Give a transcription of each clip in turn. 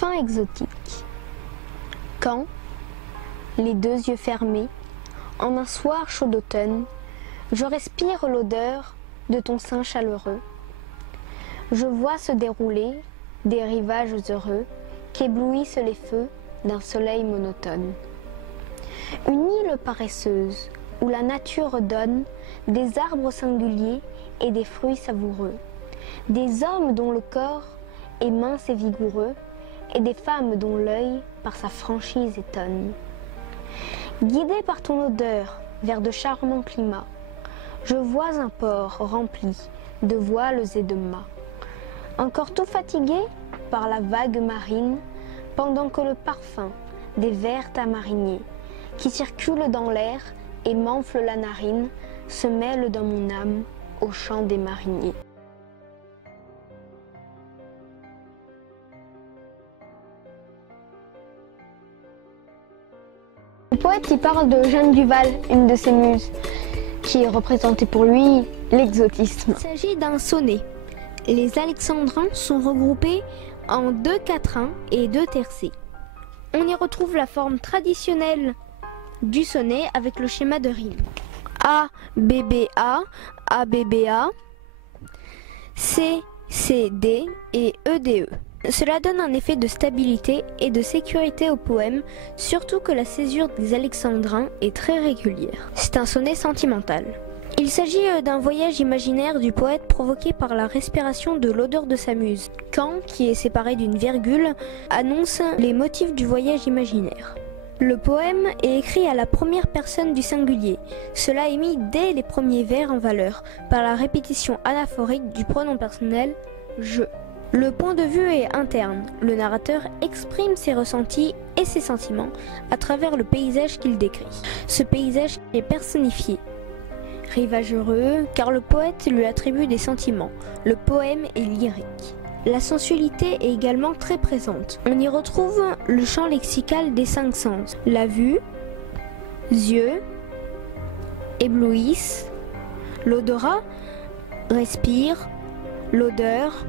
parfum exotique. Quand, les deux yeux fermés, en un soir chaud d'automne, je respire l'odeur de ton sein chaleureux. Je vois se dérouler des rivages heureux qu'éblouissent les feux d'un soleil monotone. Une île paresseuse où la nature donne des arbres singuliers et des fruits savoureux, des hommes dont le corps est mince et vigoureux, et des femmes dont l'œil par sa franchise étonne. Guidé par ton odeur vers de charmants climats, je vois un port rempli de voiles et de mâts. Encore tout fatigué par la vague marine, pendant que le parfum des verts tamariniers qui circulent dans l'air et m'enfle la narine se mêle dans mon âme au chant des mariniers. Le poète y parle de Jeanne Duval, une de ses muses, qui représentait pour lui l'exotisme. Il s'agit d'un sonnet. Les alexandrins sont regroupés en 2 quatrains et 2 tercets. On y retrouve la forme traditionnelle du sonnet avec le schéma de rime. A, B, B, A, B, B, A, C, C, D et E, D, E. Cela donne un effet de stabilité et de sécurité au poème, surtout que la césure des alexandrins est très régulière. C'est un sonnet sentimental. Il s'agit d'un voyage imaginaire du poète provoqué par la respiration de l'odeur de sa muse. Quand, qui est séparé d'une virgule, annonce les motifs du voyage imaginaire. Le poème est écrit à la première personne du singulier. Cela est mis dès les premiers vers en valeur, par la répétition anaphorique du pronom personnel « je ». Le point de vue est interne. Le narrateur exprime ses ressentis et ses sentiments à travers le paysage qu'il décrit. Ce paysage est personnifié. Rivage heureux, car le poète lui attribue des sentiments. Le poème est lyrique. La sensualité est également très présente. On y retrouve le champ lexical des 5 sens. La vue, yeux, éblouissent, l'odorat, respire, l'odeur,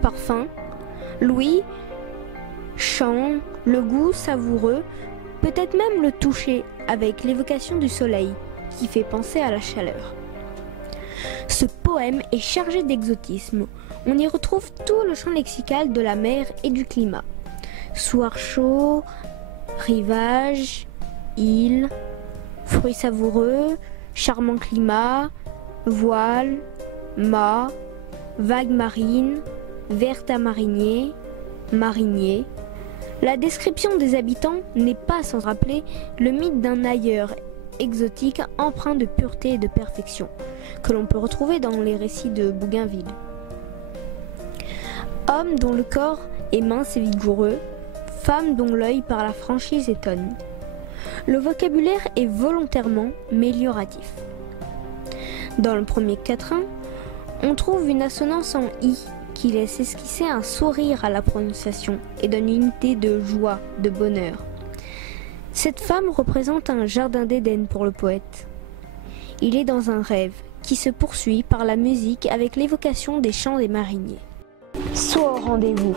parfum, l'ouïe, chant, le goût savoureux, peut-être même le toucher avec l'évocation du soleil qui fait penser à la chaleur. Ce poème est chargé d'exotisme. On y retrouve tout le champ lexical de la mer et du climat. Soir chaud, rivage, île, fruits savoureux, charmant climat, voile, mât, vague marine, vert tamarinier, marinier. La description des habitants n'est pas sans rappeler le mythe d'un ailleurs exotique empreint de pureté et de perfection, que l'on peut retrouver dans les récits de Bougainville. Homme dont le corps est mince et vigoureux, femme dont l'œil par la franchise étonne. Le vocabulaire est volontairement mélioratif. Dans le premier quatrain, on trouve une assonance en i qui laisse esquisser un sourire à la prononciation et donne une idée de joie, de bonheur. Cette femme représente un jardin d'Éden pour le poète. Il est dans un rêve qui se poursuit par la musique avec l'évocation des chants des mariniers. Sois au rendez-vous.